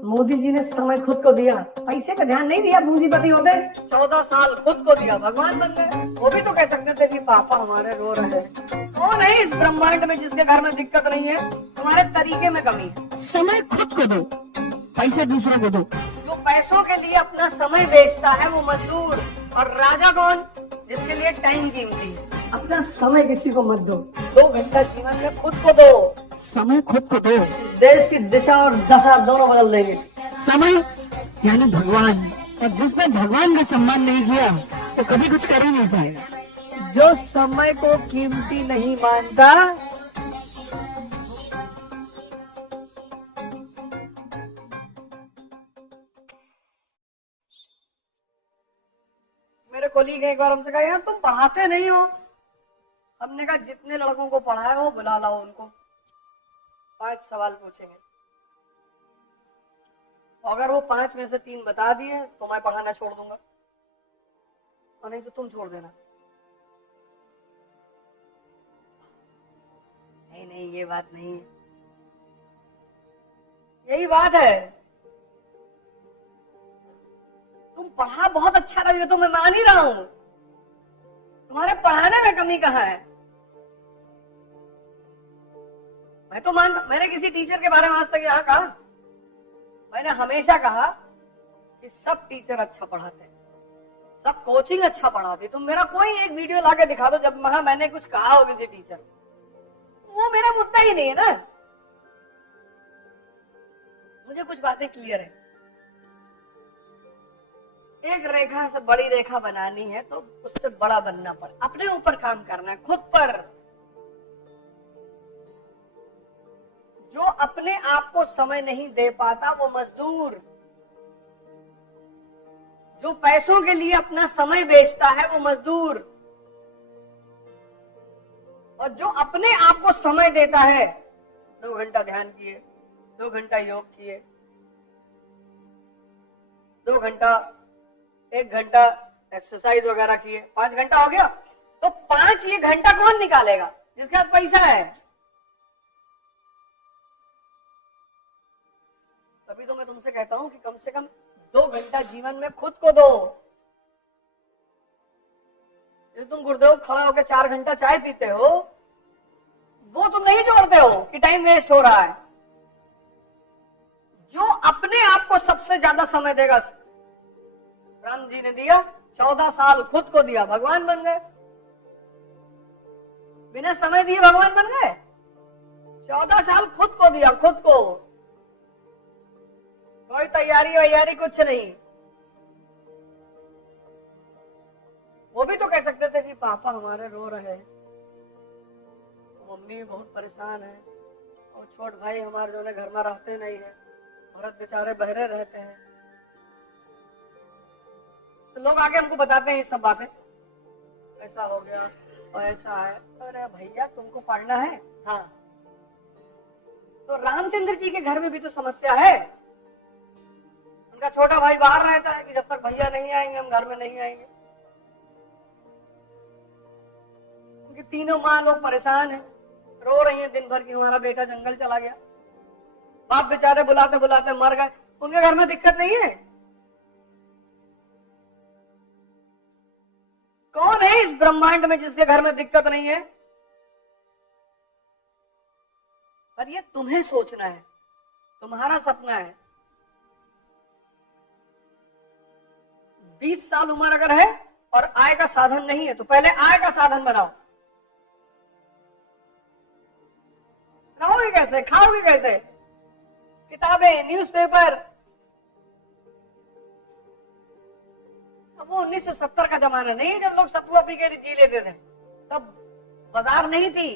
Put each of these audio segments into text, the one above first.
मोदी जी ने समय खुद को दिया, पैसे का ध्यान नहीं दिया, पूंजीपति हो गए। 14 साल खुद को दिया, भगवान बन गए। वो भी तो कह सकते थे कि पापा हमारे रो रहे हैं। कौन है इस ब्रह्मांड में जिसके घर में दिक्कत नहीं है? तुम्हारे तरीके में कमी है। समय खुद को दो, पैसे दूसरों को दो। जो पैसों के लिए अपना समय बेचता है वो मजदूर। और राजा कौन? जिसके लिए टाइम कीमती है। अपना समय किसी को मत दो। 2 घंटा जीवन में खुद को दो। समय खुद को दो। देश की दिशा और दशा दोनों बदल देंगे। समय यानी भगवान, और जिसने भगवान का सम्मान नहीं किया तो कभी कुछ कर ही नहीं पाएगा। जो समय को कीमती नहीं मानता, मेरे कोलीग ने एक बार हमसे कहा, यार तुम पढ़ाते नहीं हो। हमने कहा जितने लड़कों को पढ़ाया हो बुला लाओ उनको, 5 सवाल पूछेंगे। अगर वो 5 में से 3 बता दिए तो मैं पढ़ाना छोड़ दूंगा, और नहीं तो तुम छोड़ देना। नहीं नहीं ये बात नहीं, यही बात है। तुम पढ़ा बहुत अच्छा रही हो तो मैं मान ही रहा हूं, तुम्हारे पढ़ाने में कमी कहाँ है? मैं तो मैंने किसी टीचर के बारे में आज तक यहाँ कहा, मैंने हमेशा कहा कि सब टीचर अच्छा पढ़ाते हैं, सब कोचिंग अच्छा पढ़ाते। तुम मेरा कोई एक वीडियो लाके दिखा दो जब मैंने कुछ कहा हो किसी टीचर, वो मेरा मुद्दा ही नहीं है ना। मुझे कुछ बातें क्लियर है। एक रेखा से बड़ी रेखा बनानी है तो उससे बड़ा बनना पड़े, अपने ऊपर काम करना है, खुद पर। जो अपने आप को समय नहीं दे पाता वो मजदूर। जो पैसों के लिए अपना समय बेचता है वो मजदूर। और जो अपने आप को समय देता है, 2 घंटा ध्यान किए, 2 घंटा योग किए, 2 घंटा 1 घंटा एक्सरसाइज वगैरह किए, 5 घंटा हो गया, तो 5 ये घंटा कौन निकालेगा? जिसके पास पैसा है। तभी तो मैं तुमसे कहता हूं कि कम से कम 2 घंटा जीवन में खुद को दो। जो तुम गुरुदेव खड़ा होकर 4 घंटा चाय पीते हो, वो तुम नहीं जोड़ते हो कि टाइम वेस्ट हो रहा है। जो अपने आप को सबसे ज्यादा समय देगा, राम जी ने दिया, 14 साल खुद को दिया, भगवान बन गए। बिना समय दिए भगवान बन गए। 14 साल खुद को दिया, खुद को। कोई तैयारी वैयारी कुछ नहीं। वो भी तो कह सकते थे कि पापा हमारे रो रहे हैं, मम्मी बहुत परेशान है, और छोट भाई हमारे जो घर में रहते नहीं है, भरत बेचारे बहरे रहते हैं। तो लोग आके हमको बताते हैं ये सब बातें, ऐसा हो गया और ऐसा है। अरे भैया तुमको पढ़ना है? हाँ, तो रामचंद्र जी के घर में भी तो समस्या है। उनका छोटा भाई बाहर रहता है कि जब तक भैया नहीं आएंगे हम घर में नहीं आएंगे। उनकी तीनों माँ लोग परेशान है, रो रही है दिन भर की हमारा बेटा जंगल चला गया। बाप बेचारे बुलाते बुलाते मर गए। उनके घर में दिक्कत नहीं है। कौन है इस ब्रह्मांड में जिसके घर में दिक्कत नहीं है? पर ये तुम्हें सोचना है, तुम्हारा सपना है। 20 साल उम्र अगर है और आय का साधन नहीं है तो पहले आय का साधन बनाओ। रहोगे कैसे, खाओगे कैसे? किताबें, न्यूज़पेपर। अब वो 1970 का जमाना नहीं है जब लोग सतुआ पी के जी लेते थे, तब बाजार नहीं थी।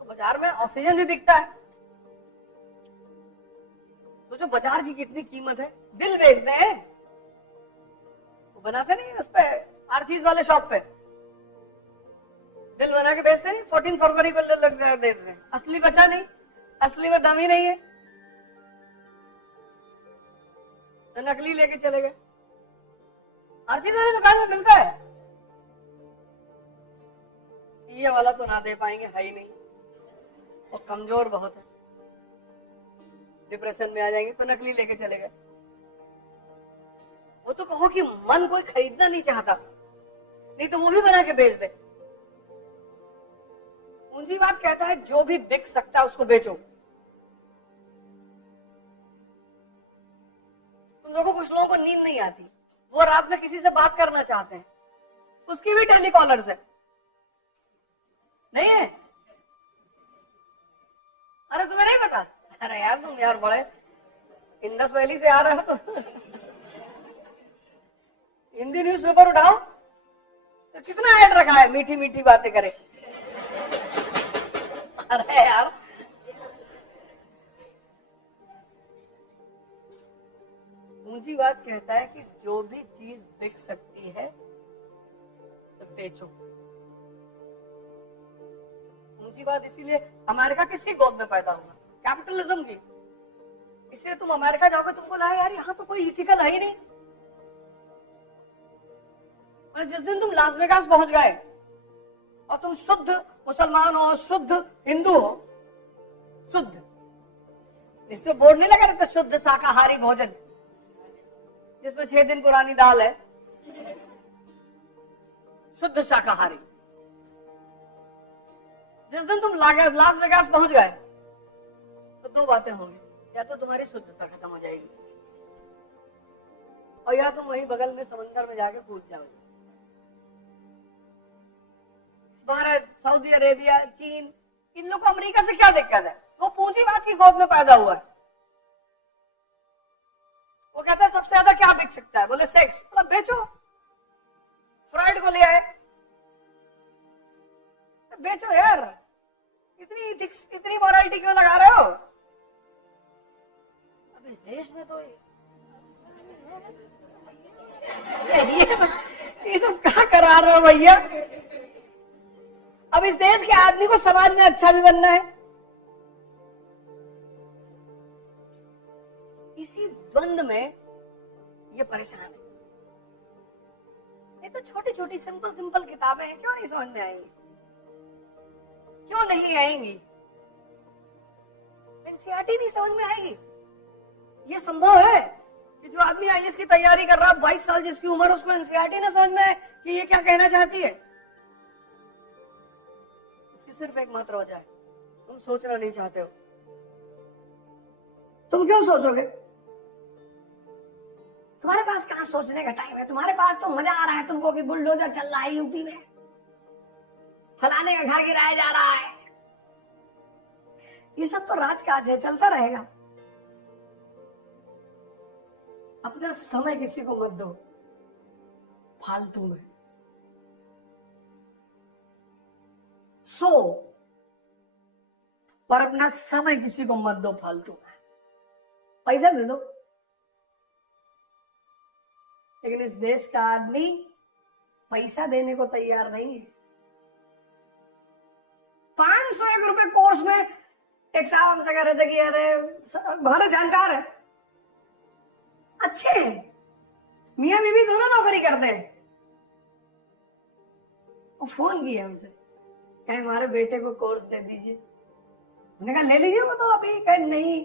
तो बाजार में ऑक्सीजन भी बिकता है। तो जो बाजार की कितनी कीमत है, दिल बेचते हैं। वो बनाते नहीं उस पे, हर चीज वाले शॉप पे दिल बना के बेचते नहीं, 14 फरवरी को लग देते हैं। असली बचा नहीं, असली में दम ही नहीं है, तो नकली लेके चले गए। हर चीज वाली दुकान में मिलता है, ये वाला तो ना दे पाएंगे, है ही नहीं, वो कमजोर बहुत है। डिप्रेशन में आ जाएंगे तो नकली लेके चले गए। वो तो कहो कि मन कोई खरीदना नहीं चाहता, नहीं तो वो भी बना के बेच दे। पूंजीवाद कहता है जो भी बिक सकता है उसको बेचो। तुम लोगों को, कुछ लोगों को नींद नहीं आती, वो रात में किसी से बात करना चाहते हैं, उसकी भी टेलीकॉलर्स है, नहीं है? अरे तुम्हें नहीं पता? अरे यार तुम यार बड़े इंडस वैली से आ रहे हो तो हिंदी न्यूज़पेपर उठाओ तो कितना ऐड रखा है, मीठी मीठी बातें करे। अरे यार पूंजीवाद कहता है कि जो भी चीज बिक सकती है तो बेचो। पूंजीवाद इसीलिए अमेरिका किसकी गोद में पैदा हुआ? कैपिटलिज्म की। इसलिए तुम अमेरिका जाओगे, तुमको लगा यार यहाँ तो कोई इथिकल है ही नहीं। और जिस दिन तुम लास वेगास पहुंच गए और तुम शुद्ध मुसलमान हो, शुद्ध हिंदू हो, शुद्ध, इसमें बोर्ड नहीं लगा रहता शुद्ध शाकाहारी भोजन, जिसमें 6 दिन पुरानी दाल है, शुद्ध शाकाहारी। जिस दिन तुम लास वेगास पहुंच गए तो 2 बातें होंगी, या तो तुम्हारी शुद्धता खत्म हो जाएगी और या तुम वहीं बगल में समंदर में जाके कूद जाओगे। भारत, सऊदी अरेबिया, चीन, इन लोगों को अमेरिका से क्या दिक्कत है? वो पूंजीवाद की गोद में पैदा हुआ है। वो कहता है सबसे ज्यादा क्या बिक सकता है? बोले सेक्स, मतलब बेचो। फ्राइड को ले आए, बेचो यार, इतनी मॉरलिटी क्यों लगा रहे हो? अब इस देश में तो ये सब क्या करा रहे हो भैया? अब इस देश के आदमी को समाज में अच्छा भी बनना है। इसी द्वंद में ये परेशान है। ये तो छोटी छोटी सिंपल किताबें हैं, क्यों नहीं समझ में आएंगी? क्यों नहीं आएंगी? एनसीईआरटी नहीं समझ में आएगी। ये संभव है कि जो आदमी आईएएस की तैयारी कर रहा है, 22 साल जिसकी उम्र, उसको एनसीईआरटी ना समझ में आए कि ये क्या कहना चाहती है? उसकी सिर्फ एकमात्र वजह है, तुम सोचना नहीं चाहते हो। तुम क्यों सोचोगे? तुम्हारे पास कहां सोचने का टाइम है? तुम्हारे पास तो मजा आ रहा है तुमको कि बुलडोजर चल रहा है यूपी में, फलाने का घर गिराया जा रहा है। ये सब तो राजकाज है, चलता रहेगा। अपना समय किसी को मत दो फालतू में। सो पर अपना समय किसी को मत दो फालतू में। पैसा दे दो, लेकिन इस देश का आदमी पैसा देने को तैयार नहीं है। 501 रुपए कोर्स में एक साहब हमसे कह रहे थे कि अरे बहुत जानकार है, अच्छे हैं, मियां बीवी दोनों नौकरी करते हैं। और फोन किया हमसे, कहे हमारे बेटे को कोर्स दे दीजिए। हमने कहा ले लीजिए, वो तो अभी कहे नहीं।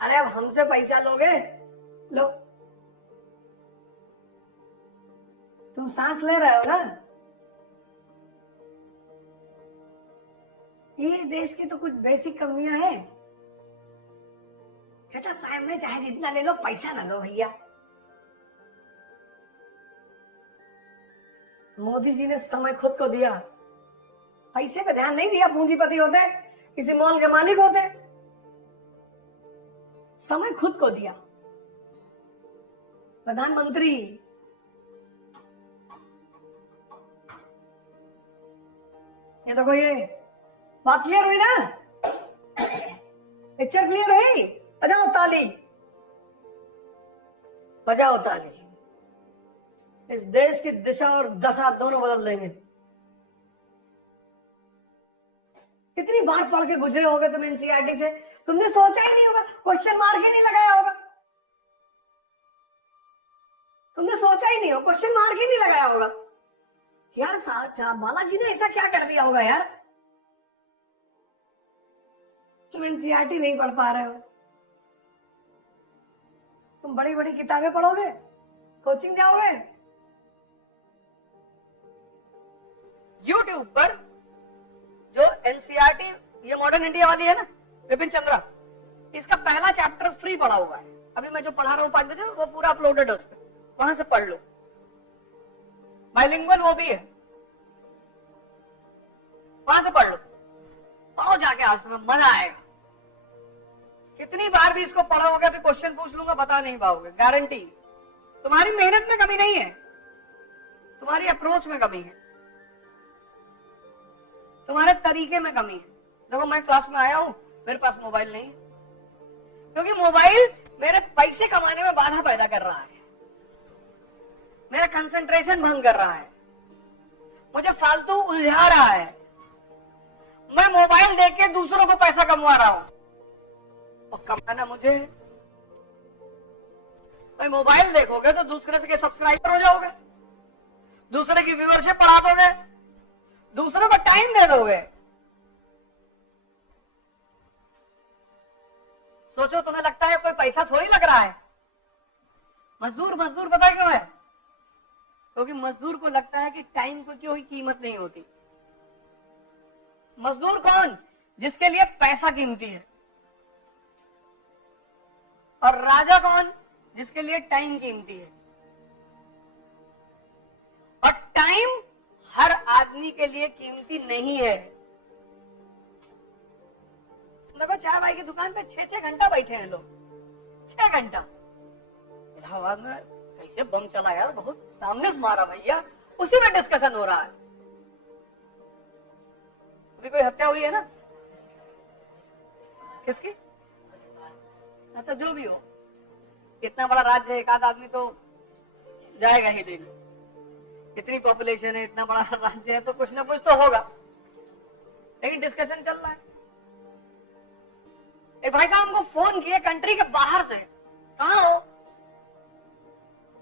अरे अब हमसे पैसा लोगे, लो। तुम सांस ले रहे हो ना? ये देश की तो कुछ बेसिक कमियां हैं। बेटा सामने चाहे जितना ले लो, पैसा ना लो भैया। मोदी जी ने समय खुद को दिया, पैसे पे ध्यान नहीं दिया। पूंजीपति होते, किसी मॉल के मालिक होते, समय खुद को दिया। प्रधानमंत्री, ये देखो, ये बात क्लियर हुई ना? पिक्चर क्लियर हुई? बजाओ ताली, बजाओ ताली। इस देश की दिशा और दशा दोनों बदल देंगे। कितनी बार पढ़ के गुजरे होगे तुम एनसीईआरटी से, तुमने सोचा ही नहीं होगा, क्वेश्चन मार्क ही नहीं लगाया होगा। तुमने सोचा ही नहीं हो, क्वेश्चन मार्क ही नहीं लगाया होगा। यार बालाजी ने ऐसा क्या कर दिया होगा यार? तो तुम एनसीईआरटी नहीं पढ़ पा रहे हो, तुम बड़ी बड़ी किताबें पढ़ोगे, कोचिंग जाओगे। यूट्यूब पर जो एनसीईआरटी, ये मॉडर्न इंडिया वाली है ना, विपिन चंद्रा, इसका पहला चैप्टर फ्री पढ़ा हुआ है। अभी मैं जो पढ़ा रहा हूँ 5 बजे, वो पूरा अपलोडेड है उस पर, वहां से पढ़ लो। बाइलिंगुअल वो भी है, वहां से पढ़ लो, पढ़ो जाके, आज तुम्हें मजा आएगा। कितनी बार भी इसको पढ़ोगे, अभी क्वेश्चन पूछ लूंगा बता नहीं पाओगे, गारंटी। तुम्हारी मेहनत में कमी नहीं है, तुम्हारी अप्रोच में कमी है, तुम्हारे तरीके में कमी है। देखो मैं क्लास में आया हूं, मेरे पास मोबाइल नहीं है, क्योंकि मोबाइल मेरे पैसे कमाने में बाधा पैदा कर रहा है, मेरा कंसंट्रेशन भंग कर रहा है, मुझे फालतू उलझा रहा है। मैं मोबाइल देख के दूसरों को पैसा कमवा रहा हूं, और कमाना मुझे है। भाई मोबाइल देखोगे तो दूसरे से सब्सक्राइबर हो जाओगे, दूसरे की व्यूअरशिप बढ़ा दोगे, दूसरों को टाइम दे दोगे। सोचो, तुम्हें लगता है कोई पैसा थोड़ी लग रहा है। मजदूर मजदूर पता है क्यों है? क्योंकि मजदूर को लगता है कि टाइम को कोई कीमत नहीं होती। मजदूर कौन? जिसके लिए पैसा कीमती है। और राजा कौन? जिसके लिए टाइम कीमती है। और टाइम हर आदमी के लिए कीमती नहीं है। देखो चाय भाई की दुकान पे 6-6 घंटा बैठे हैं लोग, 6 घंटा। इलाहाबाद में कैसे बम चला यार, बहुत सामने से मारा भैया, उसी में डिस्कशन हो रहा है। अभी कोई हत्या हुई है ना, किसकी? अच्छा जो भी हो, इतना बड़ा राज्य है, एक आध आदमी तो जाएगा ही डेली। इतनी पॉपुलेशन है, इतना बड़ा राज्य है, तो कुछ ना कुछ तो होगा। लेकिन डिस्कशन चल रहा है। एक भाई साहब हमको फोन किए कंट्री के बाहर से, कहाँ हो?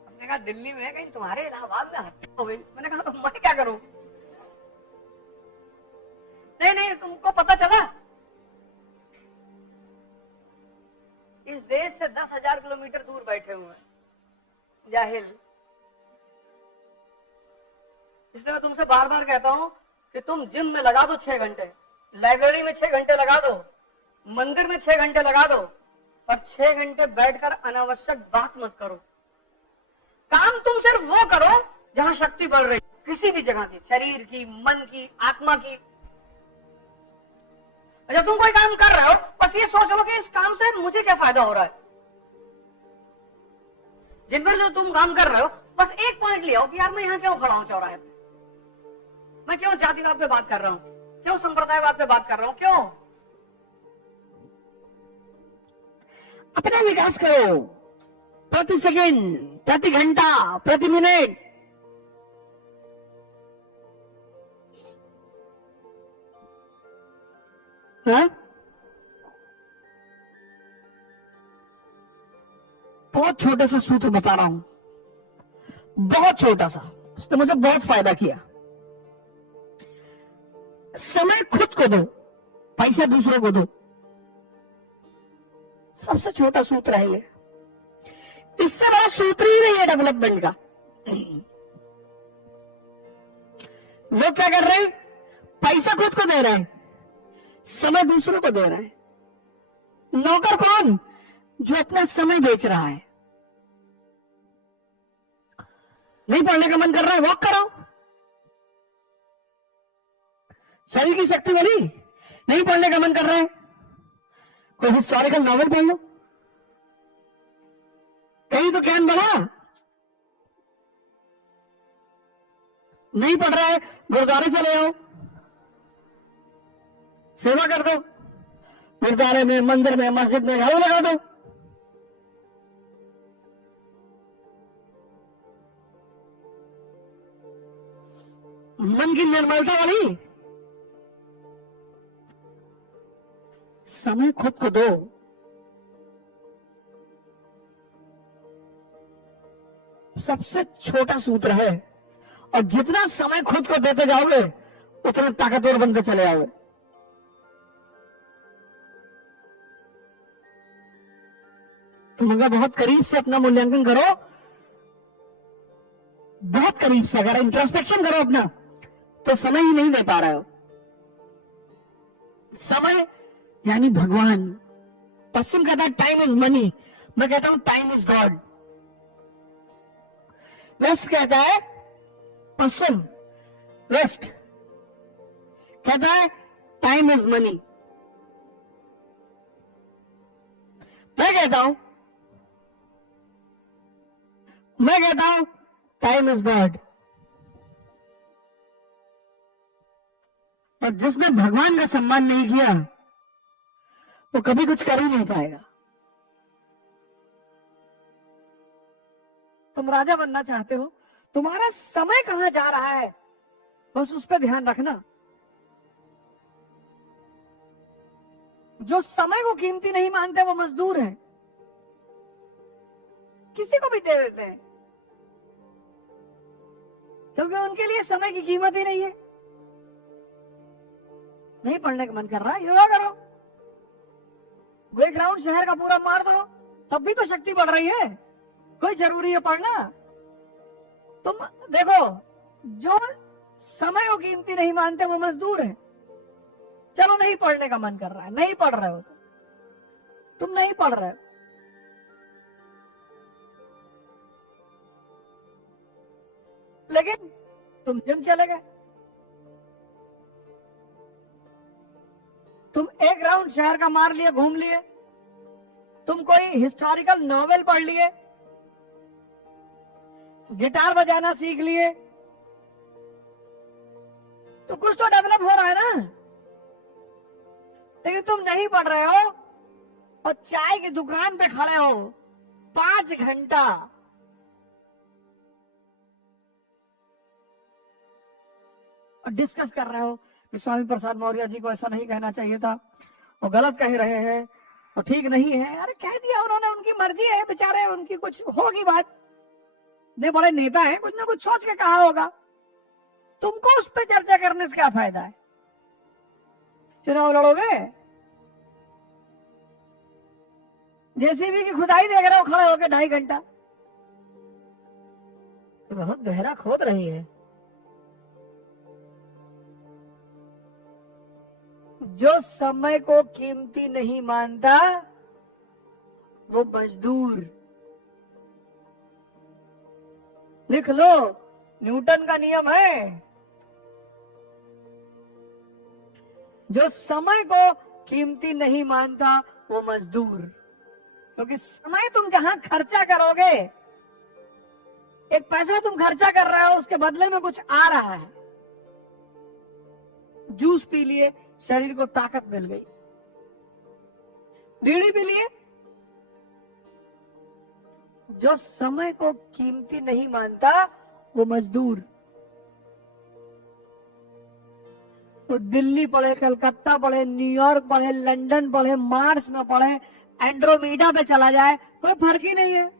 हमने कहा दिल्ली में। कहीं तुम्हारे इलाहाबाद में हत्या हो गई। मैंने कहा मैं क्या करूं? नहीं नहीं, तुमको पता चला इस देश से 10,000 किलोमीटर दूर बैठे हुए हैं जाहिल। इसलिए मैं तुमसे बार बार कहता हूं कि तुम जिम में लगा दो 6 घंटे, लाइब्रेरी में 6 घंटे लगा दो, मंदिर में 6 घंटे लगा दो, पर 6 घंटे बैठकर अनावश्यक बात मत करो। काम तुम सिर्फ वो करो जहां शक्ति बढ़ रही, किसी भी जगह की, शरीर की, मन की, आत्मा की। जब तुम कोई काम कर रहे हो, बस ये सोच लो कि इस काम से मुझे क्या फायदा हो रहा है। जिन पर जो तुम काम कर रहे हो, बस एक पॉइंट ले आओ कि यार मैं यहां क्यों खड़ा हूं चौराहे पे, मैं क्यों जातिवाद पे बात कर रहा हूं, क्यों संप्रदायवाद पे बात कर रहा हूं, क्यों? अपना विकास करो, प्रति सेकंड, प्रति घंटा, प्रति मिनट। हाँ? बहुत छोटे सा सूत्र बता रहा हूं, बहुत छोटा सा, उसने मुझे बहुत फायदा किया। समय खुद को दो, पैसा दूसरों को दो। सबसे छोटा सूत्र है ये, इससे बड़ा सूत्र ही नहीं है डेवलपमेंट का। लोग क्या कर रहे हैं? पैसा खुद को दे रहे हैं, समय दूसरों को दे रहे हैं। नौकर कौन? जो अपना समय बेच रहा है। नहीं पढ़ने का मन कर रहा है, वॉक करो, शरीर की शक्ति बनी। नहीं पढ़ने का मन कर रहा है, कोई हिस्टोरिकल नॉवल पढ़ लो, कहीं तो ज्ञान बढ़ा। नहीं पढ़ रहा है, गुरुद्वारे चले आओ, सेवा कर दो, गुरुद्वारे में, मंदिर में, मस्जिद में झाड़ू लगा दो। मन की निर्मलता वाली, समय खुद को दो। सबसे छोटा सूत्र है, और जितना समय खुद को देते जाओगे उतना ताकतवर बनते चले आओगे। तुम अगर बहुत करीब से अपना मूल्यांकन करो, बहुत करीब से अगर इंट्रोस्पेक्शन करो अपना, तो समय ही नहीं दे पा रहे हो। समय यानी भगवान। पश्चिम कहता है टाइम इज मनी, मैं कहता हूं टाइम इज गॉड। वेस्ट कहता है, पश्चिम वेस्ट कहता है टाइम इज मनी। मैं कहता हूं टाइम इज गॉड। और जिसने भगवान का सम्मान नहीं किया वो कभी कुछ कर ही नहीं पाएगा। तुम राजा बनना चाहते हो, तुम्हारा समय कहां जा रहा है बस उस पर ध्यान रखना। जो समय को कीमती नहीं मानते वो मजदूर हैं, किसी को भी दे देते हैं, क्योंकि उनके लिए समय की कीमत ही नहीं है। नहीं पढ़ने का मन कर रहा, योगा करो, बैकग्राउंड शहर का पूरा मार दो, तब भी तो शक्ति बढ़ रही है। कोई जरूरी है पढ़ना? तुम देखो, जो समय को कीमती नहीं मानते वो मजदूर है। चलो नहीं पढ़ने का मन कर रहा है, नहीं पढ़ रहे हो, तुम नहीं पढ़ रहे हो, लेकिन तुम जिम चले गए, तुम एक राउंड शहर का मार लिए, घूम लिए, तुम कोई हिस्टोरिकल नॉवेल पढ़ लिए, गिटार बजाना सीख लिए, तो कुछ तो डेवलप हो रहा है ना। लेकिन तुम नहीं पढ़ रहे हो और चाय की दुकान पे खड़े हो 5 घंटा, और डिस्कस कर रहे हो कि स्वामी प्रसाद मौर्य जी को ऐसा नहीं कहना चाहिए था, वो गलत कह रहे हैं, वो ठीक नहीं है। अरे कह दिया उन्होंने, उनकी मर्जी है बेचारे, उनकी कुछ होगी बात, ने बड़े नेता है, कुछ ना कुछ सोच के कहा होगा। तुमको उस पर चर्चा करने से क्या फायदा है? चुनाव लड़ोगे, जेसीबी की खुदाई देख रहे हो खड़े होकर 2.5 घंटा, तो बहुत गहरा खोद रही है। जो समय को कीमती नहीं मानता वो मजदूर। लिख लो, न्यूटन का नियम है, जो समय को कीमती नहीं मानता वो मजदूर। क्योंकि समय तुम जहां खर्चा करोगे, एक पैसा तुम खर्चा कर रहे हो, उसके बदले में कुछ आ रहा है। जूस पी लिए, शरीर को ताकत मिल गई, बीड़ी पी लिए। जो समय को कीमती नहीं मानता वो मजदूर। वो दिल्ली पढ़े, कलकत्ता पढ़े, न्यूयॉर्क पढ़े, लंदन पढ़े, मार्स में पढ़े, एंड्रोमीडा पे चला जाए, कोई फर्क ही नहीं है।